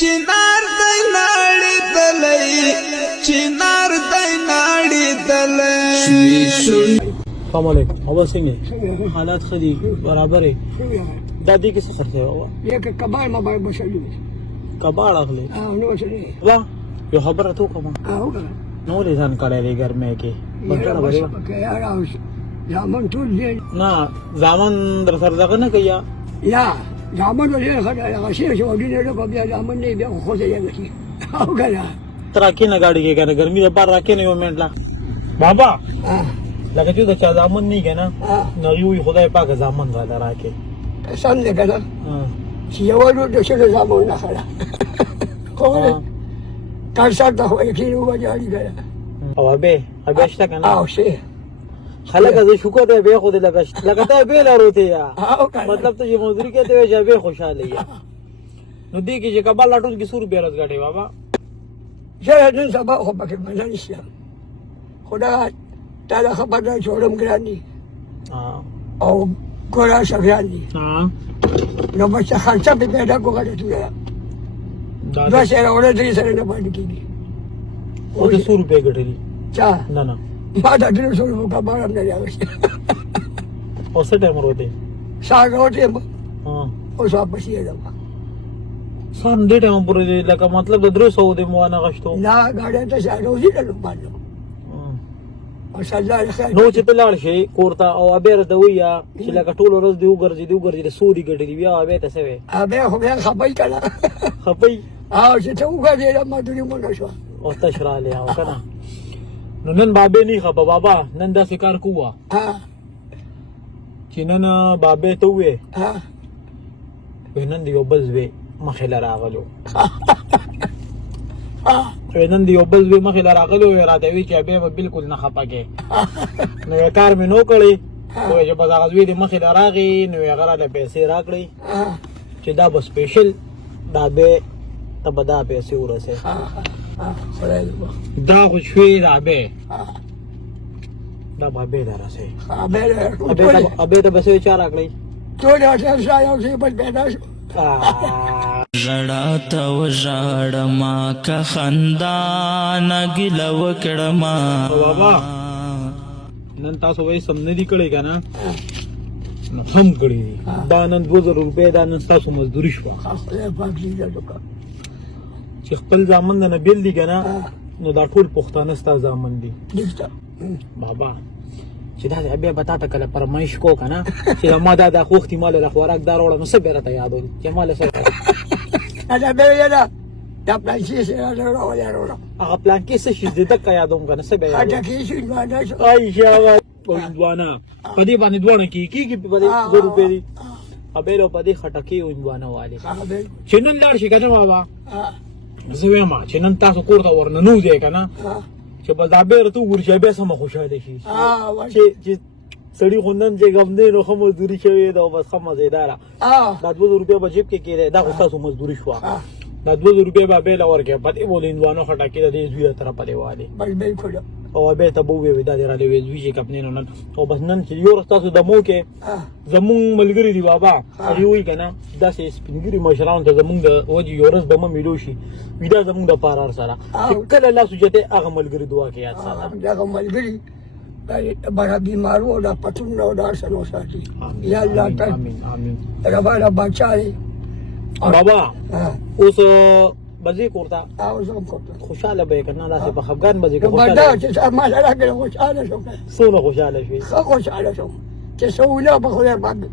چنار دای ناړي دلای چنار دای ناړي دلای السلام علیکم اول څنګه حالات خدي برابر دي دادی کې څه خرڅه و یک کبار ما باندې بشلو کباړ اغله نو وشلې لا یو خبره تو کوم کنه نو لسان کړه لري ګرمه کې بنتره بری یار اوس زمان ټول دې نه ځامن در سره دغه نه کیا یا زمان دې خدای هغه شی چې ودی نه کو بیا زمان نه بیا خو ځای نه او کنه ترکه نه گاڑی کې کنه ګرمي د بار راکې نه یو منټ لا بابا لکه چې دا چا ځامن نه کنه نو یو خدای پاک ځامن را راکې څنګه کنه چې یو ورو د څه زمان نه خلا خو کار سره خو یې کینو وځي کنه او ابه شته کنه او شي خلک از شکر دی به خود لگا ته به لروته یا مطلب ته چې مزدوري کوي ته جابه خوشاله یا نو دی کې چې کبل لاټون کې سور بیرز غټي بابا زه نن سبا خو پکې منل نشم خدا تعالی خبر نه جوړم ګرانی او ګورا شغرانی نو بچا خرچه به پیدا کوګه ته دا سره اورې دې سره نه باندې کیږي او د سور به غټري چا نه ما دا ډېر څه وو کا بارم نه راوځي او څه ټیم وروته ساګه وته او صاحب بشي دا سان دې ټیم پورې لکه مطلب د 300 د موانه غشتو لا غاډه ته شاګه وځي له باندې او شالله خیر نو چې تلل شي کوړه او ابیر د ویا چې لکه ټول ورځ دی وګرځي د سوري غټي بیا ابه ته څه وي ابه خو بیا خپای کړه خپای او چې ته وګرځي ما دوی مونږ شو او تشراله او کنه نو نن بابې نه خبر بابا نن دا کار کوه چې نن بابې ته وې نن دی یو بل وې مخې راغلو نن دی یو بل وې مخې راغلو راته وی چې به بالکل نه خپګه نو کار مې نو کړی او چې په هغه وی دی مخې راغی نو هغه را پیسې راکړي چې دا به سپیشل دا به تبدا پیسې ورسه دا خو شوي دا به دا به درسه ابه ته بسې چاره کړی ټول اټر شایو چې بل پیدا شو زړه ته وژړما که خندان ګیله وکړما بابا نن تاسو وایي سم نه دی کړی کنه نو هم کړی دا نن 2000 روپے دا نن تاسو مزدوري شو چې خپل ځامن نه بیل دي کنه نو دا ټول پښتانه ستا ځامن دي بابا چې دا بیا به تاسو کله پرمایش کو کنه چې ما دا خوختي مال له خوراک دار وړم څه بیرته یادول چې مال سره دا به یاده دا پلان شي سره راوړم هغه پلان کې څه شي د کا یادوم کنه څه بیا دا کې شي باندې ay شاوه وندوانا پدې باندې دوړه کې په دې 2 روپے دي ابه په دې خټکی وندوانا والے چې نن لاړ شي کنه بابا زه وایم چې نن تاسو کور ته ورننو ځای کنه چې په دا بیره تو ورشه به سم خوشاله شي چې سړی خوندن چې غمدې نو خو مزدوري شوی دا بس خو مزیدار دا 200 روپیا په جیب کې کېده دا خو تاسو مزدوري شو دا 200 روپیا به بیل ورکه پته ولینوانو خټکی د دې زوی تر په دیواله بالکل او به ته بو وی دا را لوي زوی چې کپنې نن او بس نن چې یو تاسو د مو کې زمون ملګری دی بابا هغه وی کنه دا سه سپینګری مشران ته زمون د وجه یورس د مې ملو شي ودا زمون د پارار سره کله الله سجته هغه ملګری دعا کې یاد ساته دا ملګری بڑا بیمار ہو رہا پتن نہ ڈار سنو ساتھی یا اللہ آمین ربا ربا چاہے بابا اوس بځې کوړه اوس هم کوړه خوشاله به کنه داسې په خفګان بځې کوړه دا چې ما سره کې خوشاله شو څونه خوشاله شوې خوشاله شو چې سوونه په خو باندې